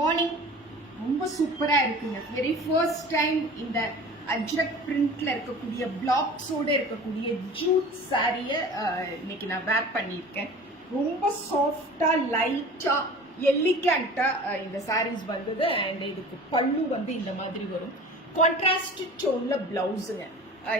Morning. ரொம்ப சூப்பரா இருக்குங்க. வெரி ஃபர்ஸ்ட் டைம் இந்த அஜ்ரக் பிரிண்ட்ல இருக்கக்கூடிய பிளாக்ஸோட இருக்கக்கூடிய ஜூட் சாரிய இன்னைக்கு நான் வேர் பண்ணியிருக்கேன். ரொம்ப சாஃப்டா லைட்டா எலிகண்டா இந்த சாரீஸ் வந்தது. அண்ட் இதுக்கு பல்லு வந்து இந்த மாதிரி வரும். கான்ட்ராஸ்ட் டோன்ல பிளவுஸுங்க.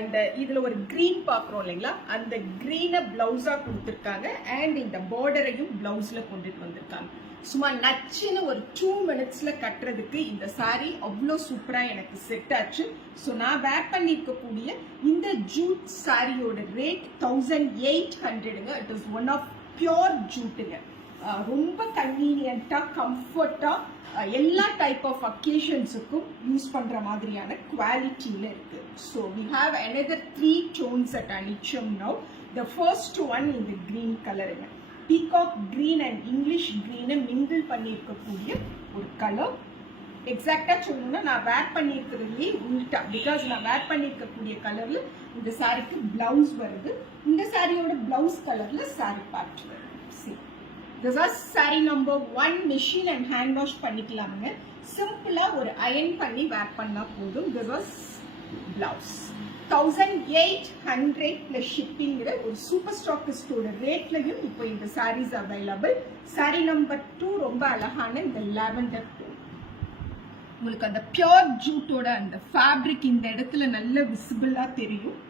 இந்த இதுல ஒரு கிரீன் பாக்குறோம் இல்லைங்களா, அந்த கிரீனை பிளவுஸா கொடுத்துருக்காங்க. அண்ட் இந்த பார்டரையும் பிளவுஸ்ல கொண்டுட்டு வந்திருக்காங்க. சும்மா நச்சுன்னு ஒரு 2 minutesல கட்டுறதுக்கு இந்த சாரி அவ்வளோ சூப்பரா எனக்கு செட் ஆச்சு. ஸோ நான் வேர் பண்ணிருக்கக்கூடிய இந்த ஜூட் சாரியோட ரேட் 1800ங்க. It is one of pure ஜூட்டுங்க. ரொம்ப கன்வீனியன்ட்டா கம்ஃபர்ட்டா எல்லா டைப் ஆஃப் அக்கேஷன்ஸுக்கும் யூஸ் பண்ற மாதிரியான குவாலிட்டியில இருக்கு. So we have another 3 tones at Anicham now. The first one in the green கலருங்க. பீகாக் கிரீன் அண்ட் இங்கிலீஷ் கிரீனை மிங்கிள் பண்ணியிருக்கக்கூடிய ஒரு கலர். எக்ஸாக்டா சொல்லணும்னா நான் வேர் பண்ணியிருக்கிறதுலே உள்டா, பிகாஸ் நான் வேர் பண்ணியிருக்கக்கூடிய கலர்ல இந்த சாரிக்கு பிளவுஸ் வருது. இந்த சாரியோட பிளவுஸ் கலர்ல சாரி பார்ட் வருது. This is saree number 1. machine and hand wash பண்ணிக்கலாமுங்க. சிம்பிளா ஒரு அயன் பண்ணி வேர் பண்ணா போதும். This was blouse. 1800 plus shipping ஒரு சூப்பர் ஸ்டாக்கிஸ்டோட ரேட்லயும் இப்போ இந்த சாரீஸ் அவைலபிள். சாரி நம்பர் 2 ரொம்ப அழகான இந்த லாவெண்டர் டோன். உங்களுக்கு அந்த பியோர் ஜூட்டோட அந்த ஃபேப்ரிக் இந்த இடத்துல நல்ல விசிபிளா தெரியும்.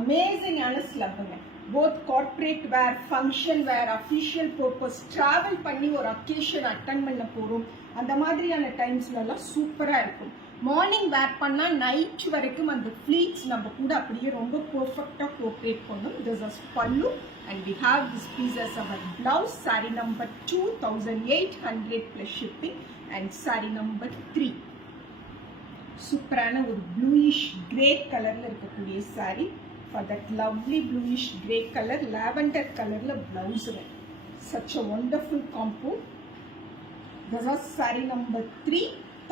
அமேசிங்கான ஸ்லப்புங்க. Both corporate wear, function wear, official purpose, travel பண்ணி ஒரு அக்கேஷன் அட்டன் பண்ண போறோம், அந்த மாதிரியான டைம்ஸ்ல எல்லாம் சூப்பரா இருக்கும். மார்னிங் வேர் பண்ணா நைட் வரைக்கும் அந்த ஃபிளீட்ஸ் நம்ம கூட அப்படியே ரொம்ப பெர்ஃபெக்ட்டா கோஆப்ரேட் பண்ணும். திஸ் இஸ் பல்லு and we have this piece as our blouse. Saree number 2, 1800 plus shipping. And saree number 3, சூப்பரான ஒரு bluish grey கலர்ல இருக்கக்கூடிய saree. For that lovely bluish grey color, lavender colorல blouse. Such a wonderful combo. This is saree number 3,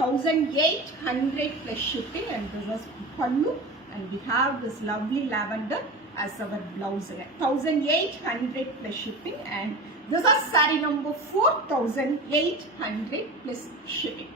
1800 plus shipping. And this is pallu, and we have this lovely lavender as our blouse. 1800 plus shipping. And this is saree number 4, 1800 plus shipping.